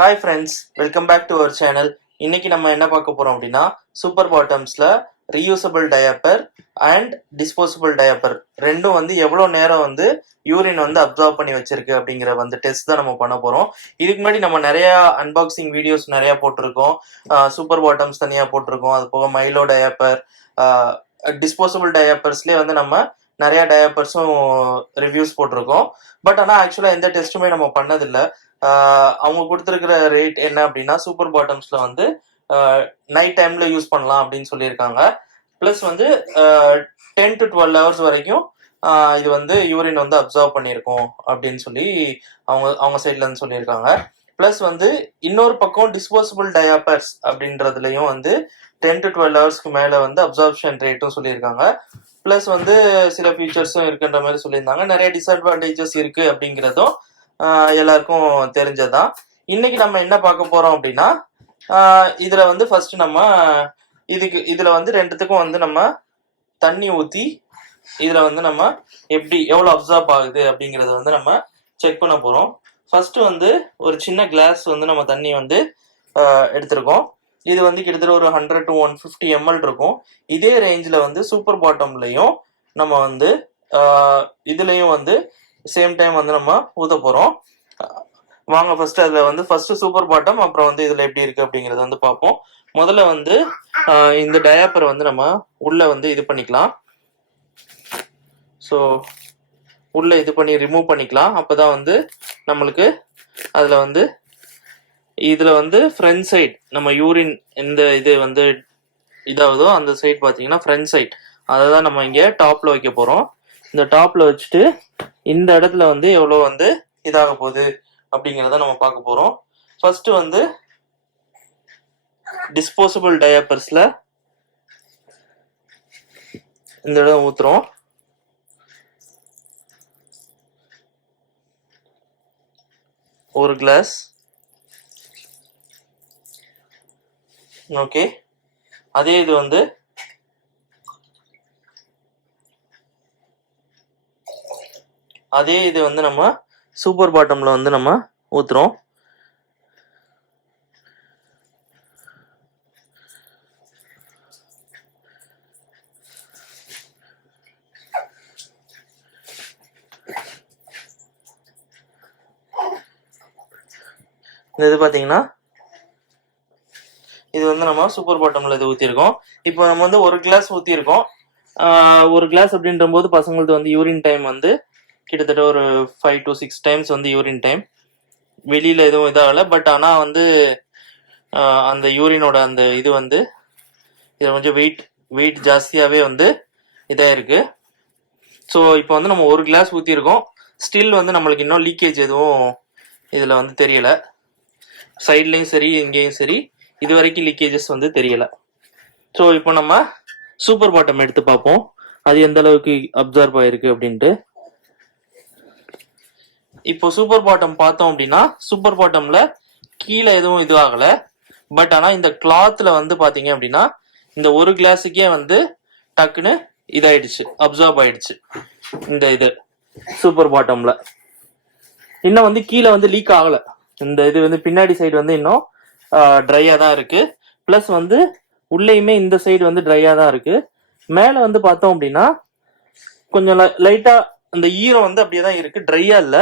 Hi friends, welcome back to our channel. இன்னைக்கு நம்ம என்ன பார்க்க போறோம் அப்படின்னா சூப்பர் பாட்டம்ஸ்ல reusable diaper and disposable diaper ரெண்டும் எவ்வளவு நேரம் யூரின் அப்சர்வ் பண்ணி வச்சிருக்கு அப்படிங்கிற டெஸ்ட் தான் நம்ம பண்ண போறோம். இதுக்கு முன்னாடி நம்ம நிறைய அன்பாக்சிங் வீடியோஸ் நிறைய போட்டிருக்கோம். சூப்பர் பாட்டம்ஸ் தனியா போட்டிருக்கோம். அது போக மைலோ டயப்பர், டிஸ்போசபிள் டயப்பர்ஸ்லேயே நம்ம நிறைய டயப்பர்ஸும் ரிவ்யூஸ் போட்டிருக்கோம். பட் ஆனால் ஆக்சுவலாக எந்த டெஸ்ட்டுமே நம்ம பண்ணதில்லை. அவங்க கொடுத்துருக்கிற ரேட் என்ன அப்படின்னா சூப்பர் பாட்டம்ஸ்ல நைட் டைம்ல யூஸ் பண்ணலாம் அப்படின்னு சொல்லியிருக்காங்க. பிளஸ் 10 to 12 ஹவர்ஸ் வரைக்கும் இது யூரின் அப்சர்வ் பண்ணியிருக்கோம் அப்படின்னு சொல்லி அவங்க சைட்ல இருந்து சொல்லியிருக்காங்க. பிளஸ் இன்னொரு பக்கம் டிஸ்போசபிள் டயாப்பர்ஸ் அப்படின்றதுலயும் 10 to 12 ஹவர்ஸ்க்கு மேல அப்சார்ப்ஷன் ரேட்டும் சொல்லியிருக்காங்க. பிளஸ் சில ஃபீச்சர்ஸும் இருக்குன்ற மாதிரி சொல்லியிருந்தாங்க. நிறைய டிஸ்அட்வான்டேஜஸ் இருக்கு அப்படிங்கிறதும் எல்லாருக்கும் தெரிஞ்சதான். இன்னைக்கு நம்ம என்ன பார்க்க போறோம் அப்படின்னா இதுல ஃபர்ஸ்ட் நம்ம இதுல ரெண்டுத்துக்கும் நம்ம தண்ணி ஊத்தி இதுல நம்ம எவ்வளவு அப்சார்ப் ஆகுது அப்படிங்கறத நம்ம செக் பண்ண போறோம். ஃபர்ஸ்ட் ஒரு சின்ன கிளாஸ் நம்ம தண்ணி எடுத்திருக்கோம். இது கிட்டத்தட்ட ஒரு 100 to 150 ml இருக்கும். இதே ரேஞ்சில் சூப்பர் பாட்டம்லையும் நம்ம இதுலயும் சேம் டைம் நம்ம ஊத்த போறோம். வாங்க ஃபர்ஸ்ட் அதுல ஃபர்ஸ்ட் சூப்பர் பாட்டம், அப்புறம் இதுல எப்படி இருக்கு அப்படிங்கறத பார்ப்போம். முதல்ல இந்த டயாப்பர் நம்ம உள்ள இது பண்ணிக்கலாம். ஸோ உள்ள இது பண்ணி ரிமூவ் பண்ணிக்கலாம். அப்பதான் நம்மளுக்கு அதுல இதுல ஃப்ரண்ட் சைட் நம்ம யூரின் இந்த இது இதாவதோ அந்த சைட் பாத்தீங்கன்னா ஃப்ரண்ட் சைட் அதை தான் நம்ம இங்க டாப்ல வைக்க போறோம். இந்த டாப்ல வச்சுட்டு இந்த இடத்துல எவ்வளவு இதாக போகுது அப்படிங்கிறத நம்ம பார்க்க போறோம். ஃபர்ஸ்ட் டிஸ்போசபிள் டயாப்பர்ஸ்ல இந்த இடம் ஊத்துறோம். ஒரு கிளாஸ். ஓகே, அதே இது அதே இது நம்ம சூப்பர் பாட்டம்ல நம்ம ஊத்துறோம். இது பாத்தீங்கன்னா இது நம்ம சூப்பர் பாட்டம்ல இது ஊத்திருக்கோம். இப்போ நம்ம ஒரு கிளாஸ் ஊத்திருக்கோம். ஒரு கிளாஸ் அப்படின்ற போது பசங்களுக்கு யூரின் டைம் கிட்டத்தட்ட ஒரு 5 to 6 டைம்ஸ் யூரின் டைம். வெளியில எதுவும் இதாகல. பட் ஆனா அந்த யூரினோட அந்த இது இது கொஞ்சம் வெயிட் ஜாஸ்தியாவே இதா இருக்கு. ஸோ இப்போ நம்ம ஒரு கிளாஸ் ஊத்திருக்கோம். ஸ்டில் நம்மளுக்கு இன்னும் லீக்கேஜ் எதுவும் இதுல தெரியல. சைட்லயும் சரி இங்கேயும் சரி இது வரைக்கும் லீக்கேஜஸ் தெரியல. ஸோ இப்போ நம்ம சூப்பர் பாட்டம் எடுத்து பார்ப்போம் அது எந்த அளவுக்கு அப்சர்வ் ஆயிருக்கு அப்படின்ட்டு. இப்போ சூப்பர் பாட்டம் பார்த்தோம் அப்படின்னா சூப்பர் பாட்டம்ல கீழே எதுவும் இது ஆகல. பட் ஆனா இந்த கிளாத்ல பாத்தீங்க அப்படின்னா இந்த ஒரு கிளாஸுக்கே டக்குன்னு இதாயிடுச்சு, அப்சர்வ் ஆயிடுச்சு. இந்த இது சூப்பர் பாட்டம்ல இன்னும் கீழே லீக் ஆகல. இந்த இது பின்னாடி சைடு இன்னும் ட்ரையா தான் இருக்கு. பிளஸ் உள்ளேயுமே இந்த சைடு ட்ரையா தான் இருக்கு. மேல பார்த்தோம் அப்படின்னா கொஞ்சம் லைட்டா அந்த ஈரம் அப்படியே தான் இருக்கு, ட்ரையா இல்ல,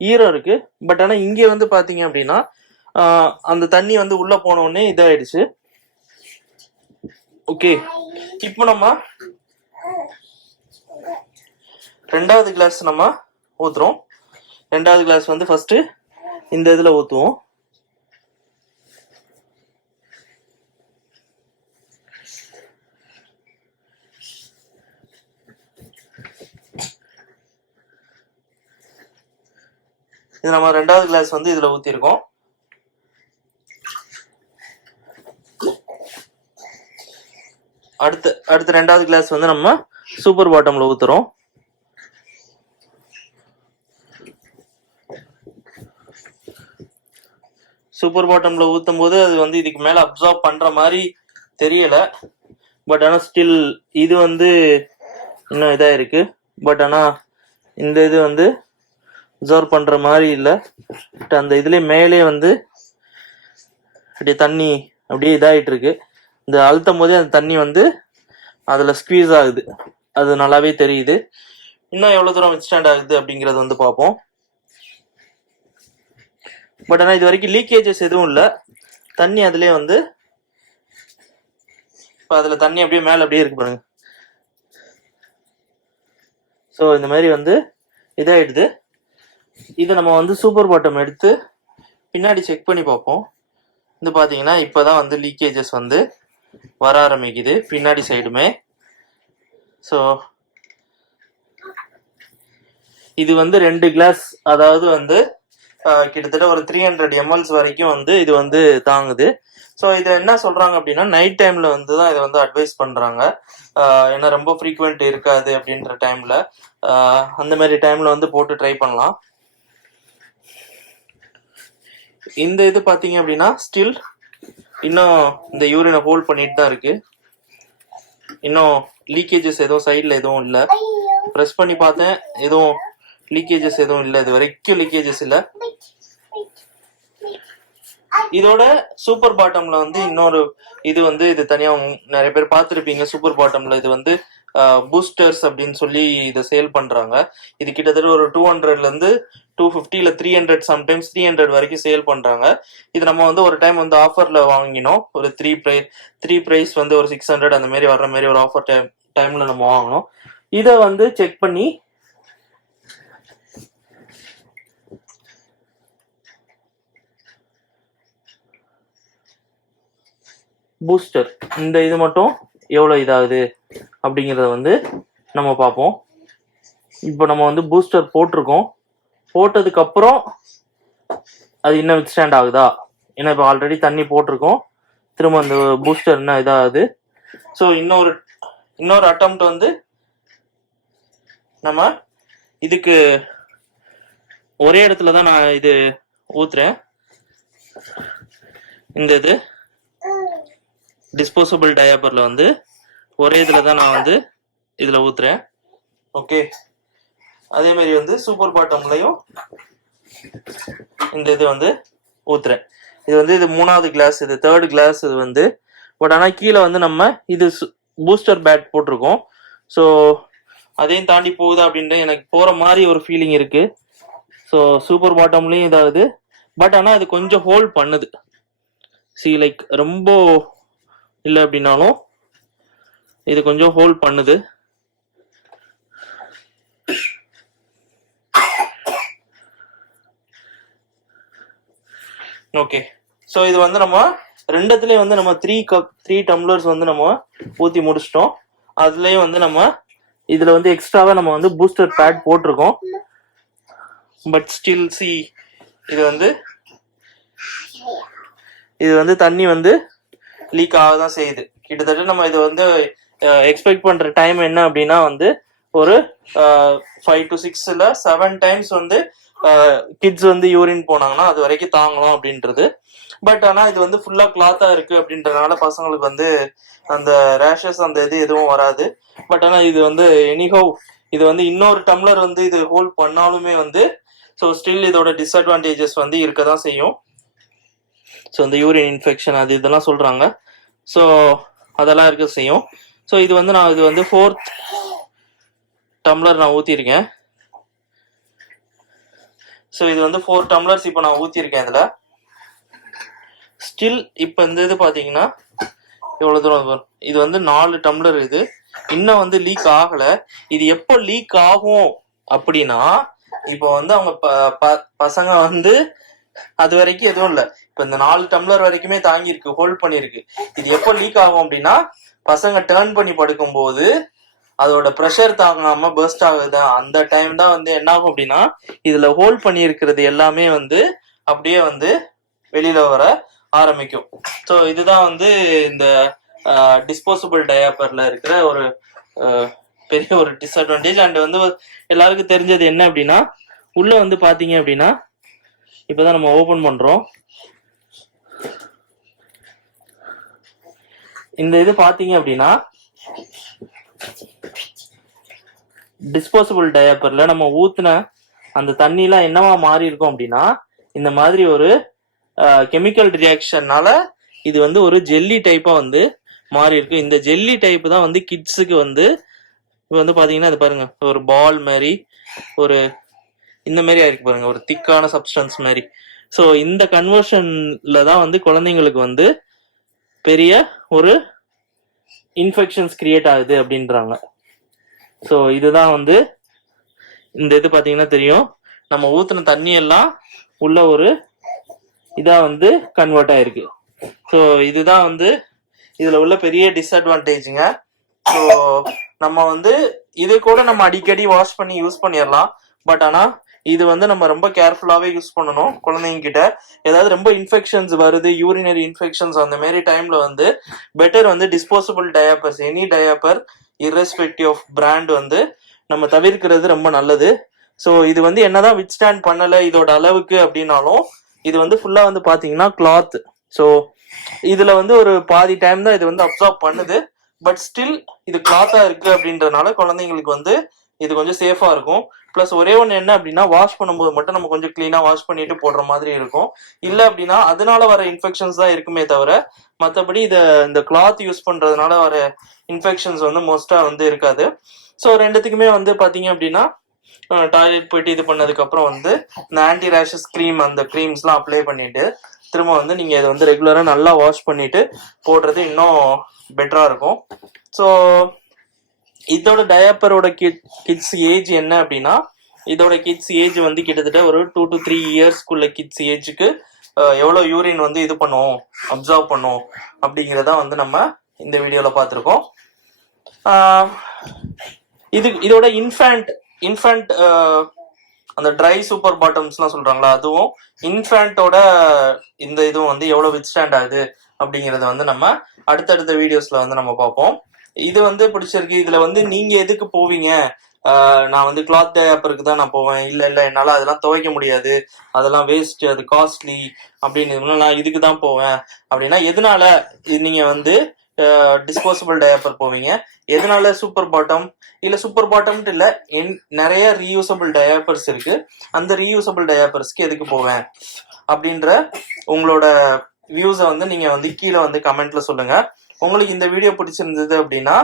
ஈரம் இருக்கு. பட் ஆனா இங்க பாத்தீங்க அப்படின்னா அந்த தண்ணி உள்ள போன உடனே இதாயிடுச்சு. ஓகே, இப்போ நம்ம ரெண்டாவது கிளாஸ் நம்ம ஊத்துறோம். ரெண்டாவது கிளாஸ் ஃபர்ஸ்ட் இந்த இதுல ஊத்துவோம். இது நம்ம ரெண்டாவது கிளாஸ் இதுல ஊத்திருக்கோம். அடுத்த ரெண்டாவது கிளாஸ் நம்ம சூப்பர் பாட்டம்ல ஊத்துறோம். சூப்பர் பாட்டம்ல ஊத்தும் போது அது இதுக்கு மேல அப்சர்வ் பண்ற மாதிரி தெரியல. பட் ஆனா ஸ்டில் இது இன்னும் இதா இருக்கு. பட் ஆனா இந்த இது அப்சர்வ் பண்ற மாதிரி இல்ல. அந்த இதுல மேலே அப்படியே தண்ணி அப்படியே இதாயிட்டு இருக்கு. இந்த அழுத்தும் போதே அந்த தண்ணி வந்து அதுல ஸ்குவீஸ் ஆகுது, அது நல்லாவே தெரியுது. இன்னும் எவ்வளவு தூரம் வித்ஸ்டாண்ட் ஆகுது அப்படிங்கறது வந்து பார்ப்போம். பட் ஆனா இது வரைக்கும் லீக்கேஜஸ் எதுவும் இல்லை. தண்ணி அதுலயே வந்து இப்போ அதுல தண்ணி அப்படியே மேல அப்படியே இருக்கு பாருங்க. ஸோ இந்த மாதிரி வந்து இதாயிடுது. இதை நம்ம வந்து சூப்பர் பாட்டம் எடுத்து பின்னாடி செக் பண்ணி பார்ப்போம். வந்து பார்த்தீங்கன்னா இப்போதான் வந்து லீக்கேஜஸ் வந்து வர ஆரம்பிக்குது பின்னாடி சைடுமே. ஸோ இது வந்து 2 கிளாஸ், அதாவது வந்து கிட்டத்தட்ட ஒரு 300 ml வரைக்கும் வந்து இது வந்து தாங்குது. ஸோ இதை என்ன சொல்றாங்க அப்படின்னா நைட் டைம்ல வந்து தான் இதை வந்து அட்வைஸ் பண்றாங்க. ஏன்னா ரொம்ப ஃப்ரீக்வெண்ட் இருக்காது அப்படின்ற டைம்ல அந்த மாதிரி டைம்ல வந்து போட்டு ட்ரை பண்ணலாம். இந்த இது பாத்தீங்க அப்படின்னா ஸ்டில் இன்னும் இந்த யூரினை ஹோல்ட் பண்ணிட்டு தான் இருக்கு. இன்னும் லீக்கேஜஸ் எதுவும் சைட்ல எதுவும் இல்லை. ப்ரெஸ் பண்ணி பார்த்தேன், எதுவும் லீக்கேஜஸ் எதுவும் இல்லை, இது வரைக்கும் லீக்கேஜஸ் இல்லை. இதோட சூப்பர் பாட்டம்ல வந்து இன்னொரு இது வந்து இது தனியா நிறைய பேர் பார்த்துருப்பீங்க. சூப்பர் பாட்டம்ல இது வந்து பூஸ்டர்ஸ் அப்படின்னு சொல்லி இதை சேல் பண்றாங்க. இது கிட்டத்தட்ட ஒரு 200ல இருந்து 250 இல்ல 300, சம்டைம்ஸ் 300 வரைக்கும் சேல் பண்றாங்க. இது நம்ம வந்து ஒரு டைம் வந்து ஆஃபர்ல வாங்கினோம். ஒரு த்ரீ பிரைஸ் வந்து ஒரு 600 அந்த மாதிரி வர்ற மாதிரி ஒரு ஆஃபர் டைம்ல நம்ம வாங்கினோம். இதை வந்து செக் பண்ணி பூஸ்டர் இந்த இது மட்டும் எவ்வளவு இதாகுது அப்படிங்கிறத வந்து நம்ம பார்ப்போம். இப்போ நம்ம வந்து பூஸ்டர் போட்டிருக்கோம். போட்டதுக்கு அப்புறம் அது இன்னும் வித்ஸ்டாண்ட் ஆகுதா, ஏன்னா இப்போ ஆல்ரெடி தண்ணி போட்டிருக்கோம், திரும்ப அந்த பூஸ்டர் என்ன இதாகுது. ஸோ இன்னொரு அட்டெம்ப்ட் வந்து நம்ம இதுக்கு ஒரே இடத்துல தான் நான் இது ஊத்துறேன். இந்த இது டிஸ்போசபிள் டயாப்பர்ல வந்து ஒரே இதுல தான் நான் வந்து இதுல ஊத்துறேன். ஓகே, அதே மாதிரி வந்து சூப்பர் பாட்டம்லையும் இந்த இது வந்து ஊத்துறேன். இது வந்து இது 3வது கிளாஸ், இது 3rd கிளாஸ் இது வந்து. பட் ஆனால் கீழே வந்து நம்ம இது பூஸ்டர் பேட் போட்டிருக்கோம். ஸோ அதையும் தாண்டி போகுதா அப்படின்ட்டு எனக்கு போற மாதிரி ஒரு ஃபீலிங் இருக்கு. ஸோ சூப்பர் பாட்டம்லையும் இதாகுது. பட் ஆனால் அது கொஞ்சம் ஹோல்ட் பண்ணுது. லைக் ரொம்ப இல்லை அப்படின்னாலும் இது கொஞ்சம் ஹோல்ட் பண்ணுது. ஓகே, ஸோ இது வந்து நம்ம ரெண்டுத்துலேயும் வந்து நம்ம 3 டம்ளர்ஸ் வந்து நம்ம ஊற்றி முடிச்சிட்டோம். அதுலேயும் வந்து நம்ம இதில் வந்து எக்ஸ்ட்ராவாக நம்ம வந்து பூஸ்டர் பேட் போட்டிருக்கோம். பட் ஸ்டில் இது வந்து தண்ணி வந்து லீக் ஆக தான் செய்யுது. கிட்டத்தட்ட நம்ம இது வந்து எக்ஸ்பெக்ட் பண்ற டைம் என்ன அப்படின்னா வந்து ஒரு 5 to 6 இல்ல 7 டைம்ஸ் வந்து கிட்ஸ் வந்து யூரின் போனாங்கன்னா அது வரைக்கும் தாங்கலாம் அப்படின்றது. பட் ஆனா இது வந்து ஃபுல்லா கிளாத்தா இருக்கு அப்படின்றதுனால பசங்களுக்கு வந்து அந்த ரேஷஸ் அந்த இது எதுவும் வராது. பட் ஆனா இது வந்து எனிஹவ் இது வந்து இன்னொரு டம்ளர் வந்து இது ஹோல்ட் பண்ணாலுமே வந்து ஸோ ஸ்டில் இதோட டிஸ்அட்வான்டேஜஸ் வந்து இருக்க தான் செய்யும். ஸோ இந்த யூரின் இன்ஃபெக்ஷன் அது இதெல்லாம் சொல்றாங்க. ஸோ அதெல்லாம் இருக்க செய்யும். ஸோ இது வந்து நான் இது வந்து 4th டம்ளர் நான் ஊற்றிருக்கேன். ஸோ இது வந்து 4 டம்ளர்ஸ் இப்போ நான் ஊற்றிருக்கேன். இதில் ஸ்டில் இப்போ இந்த இது பார்த்தீங்கன்னா எவ்வளோ தூரம் வரும். இது வந்து 4 டம்ளர். இது இன்னும் வந்து லீக் ஆகலை. இது எப்போ லீக் ஆகும் அப்படின்னா இப்போ வந்து அவங்க பசங்க வந்து அது வரைக்கும் எதுவும் இல்லை. இப்போ இந்த 4 டம்ளர் வரைக்குமே தாங்கி இருக்கு, ஹோல்ட் பண்ணிருக்கு. இது எப்போ லீக் ஆகும் அப்படின்னா பசங்க டேர்ன் பண்ணி படுக்கும் போது அதோட ப்ரெஷர் தாங்காம பர்ஸ்ட் ஆகுது. அந்த டைம் தான் வந்து என்ன ஆகும் அப்படின்னா இதுல ஹோல்ட் பண்ணி இருக்கிறது எல்லாமே வந்து அப்படியே வந்து வெளியில வர ஆரம்பிக்கும். ஸோ இதுதான் வந்து இந்த டிஸ்போசபிள் டயாப்பர்ல இருக்கிற ஒரு பெரிய ஒரு டிஸ்அட்வான்டேஜ். அண்ட் வந்து எல்லாருக்கும் தெரிஞ்சது என்ன அப்படின்னா உள்ள வந்து பாத்தீங்க அப்படின்னா இப்பதான் நம்ம ஓபன் பண்றோம். இந்த இது பாத்தீங்க அப்படின்னா டிஸ்போசபிள் டயாப்பர்ல நம்ம ஊத்துன அந்த தண்ணிலாம் என்னவா மாறி இருக்கும் அப்படின்னா இந்த மாதிரி ஒரு கெமிக்கல் ரியாக்ஷன்னால இது வந்து ஒரு ஜெல்லி டைப்பா வந்து மாறி இருக்கு. இந்த ஜெல்லி டைப் தான் வந்து கிட்ஸுக்கு வந்து இப்போ வந்து பாத்தீங்கன்னா இது பாருங்க ஒரு பால் மாதிரி ஒரு இந்த மாதிரி ஆயிருக்கு பாருங்க, ஒரு திக்கான சப்ஸ்டன்ஸ் மாதிரி. ஸோ இந்த கன்வர்ஷன்ல தான் வந்து குழந்தைங்களுக்கு வந்து பெரிய ஒரு இன்ஃபெக்ஷன்ஸ் கிரியேட் ஆகுது அப்படின்றாங்க. ஸோ இதுதான் வந்து இந்த இது பாத்தீங்கன்னா தெரியும், நம்ம ஊத்துன தண்ணி எல்லாம் உள்ள ஒரு இதா வந்து கன்வெர்ட் ஆயிருக்கு. ஸோ இதுதான் வந்து இதுல உள்ள பெரிய டிஸ்அட்வான்டேஜுங்க. ஸோ நம்ம வந்து இது கூட நம்ம அடிக்கடி வாஷ் பண்ணி யூஸ் பண்ணிடலாம். பட் ஆனா இது வந்து நம்ம ரொம்ப கேர்ஃபுல்லாவே யூஸ் பண்ணணும். குழந்தைங்க கிட்ட ஏதாவது ரொம்ப இன்ஃபெக்ஷன்ஸ் வருது, யூரினரி இன்ஃபெக்ஷன்ஸ், அந்த மாதிரி டைம்ல வந்து பெட்டர் வந்து disposable diapers, any diaper irrespective of brand வந்து நம்ம தவிர்க்கிறது ரொம்ப நல்லது. ஸோ இது வந்து என்னதான் வித் ஸ்டாண்ட் பண்ணல இதோட அளவுக்கு அப்படின்னாலும் இது வந்து ஃபுல்லா வந்து பாத்தீங்கன்னா கிளாத். ஸோ இதுல வந்து ஒரு பாதி டைம் தான் இது வந்து அப்சார்ப் பண்ணுது. பட் ஸ்டில் இது கிளாத்தா இருக்கு அப்படின்றதுனால குழந்தைங்களுக்கு வந்து இது கொஞ்சம் சேஃபா இருக்கும். பிளஸ் ஒரே ஒன்று என்ன அப்படின்னா, வாஷ் பண்ணும்போது மட்டும் நம்ம கொஞ்சம் கிளீனா வாஷ் பண்ணிட்டு போடுற மாதிரி இருக்கும். இல்லை அப்படின்னா அதனால வர இன்ஃபெக்ஷன்ஸ் தான் இருக்குமே தவிர மற்றபடி இந்த கிளாத் யூஸ் பண்றதுனால வர இன்ஃபெக்ஷன்ஸ் வந்து மோஸ்டா வந்து இருக்காது. ஸோ ரெண்டுத்துக்குமே வந்து பாத்தீங்க அப்படின்னா டாய்லெட் போயிட்டு இது பண்ணதுக்கு அப்புறம் வந்து இந்த ஆன்டி ரேஷஸ் கிரீம், அந்த கிரீம்ஸ்லாம் அப்ளை பண்ணிட்டு திரும்ப வந்து நீங்க இதை வந்து ரெகுலரா நல்லா வாஷ் பண்ணிட்டு போடுறது இன்னும் பெட்டரா இருக்கும். ஸோ இதோட டயாப்பரோட கிட்ஸ் ஏஜ் என்ன அப்படின்னா, இதோட கிட்ஸ் ஏஜ் வந்து கிட்டத்தட்ட ஒரு 2 to 3 இயர்ஸ்க்குள்ள கிட்ஸ் ஏஜுக்கு எவ்வளோ யூரின் வந்து இது பண்ணும், அப்சர்வ் பண்ணும் அப்படிங்கிறத வந்து நம்ம இந்த வீடியோல பார்த்துருக்கோம். இதோட இன்ஃபேண்ட் அந்த ட்ரை சூப்பர் பாட்டம்ஸ்லாம் சொல்றாங்களா, அதுவும் இன்ஃபேண்டோட இந்த இதுவும் வந்து எவ்வளவு வித் ஸ்டாண்ட் ஆகுது அப்படிங்கறத வந்து நம்ம அடுத்தடுத்த வீடியோஸ்ல வந்து நம்ம பார்ப்போம். இது வந்து பிடிச்சிருக்கு. இதுல வந்து நீங்க எதுக்கு போவீங்க, நான் வந்து கிளாத் டயாப்பருக்கு தான் நான் போவேன், இல்ல என்னால அதெல்லாம் துவைக்க முடியாது, அதெல்லாம் வேஸ்ட், அது காஸ்ட்லி அப்படின்னு நான் இதுக்கு தான் போவேன் அப்படின்னா எதனால நீங்க வந்து டிஸ்போசபிள் டயாப்பர் போவீங்க, எதனால சூப்பர் பாட்டம், இல்ல சூப்பர் பாட்டம்ட்டு இல்ல நிறைய ரீயூசபிள் டயாப்பர்ஸ் இருக்கு, அந்த ரீயூசபிள் டயாப்பர்ஸ்க்கு எதுக்கு போவேன் அப்படின்ற உங்களோட வியூஸை வந்து நீங்க வந்து கீழே வந்து கமெண்ட்ல சொல்லுங்க. உங்களுக்கு இந்த வீடியோ பிடிச்சிருந்தது அப்படின்னா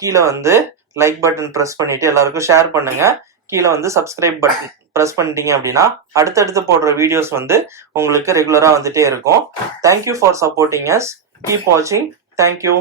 கீழே வந்து லைக் பட்டன் ப்ரெஸ் பண்ணிட்டு எல்லாருக்கும் ஷேர் பண்ணுங்க. கீழே வந்து சப்ஸ்கிரைப் பட்டன் ப்ரெஸ் பண்ணிட்டீங்க அப்படின்னா அடுத்தடுத்து போடுற வீடியோஸ் வந்து உங்களுக்கு ரெகுலரா வந்துட்டே இருக்கும். Thank you for supporting us. Keep வாட்சிங். Thank you.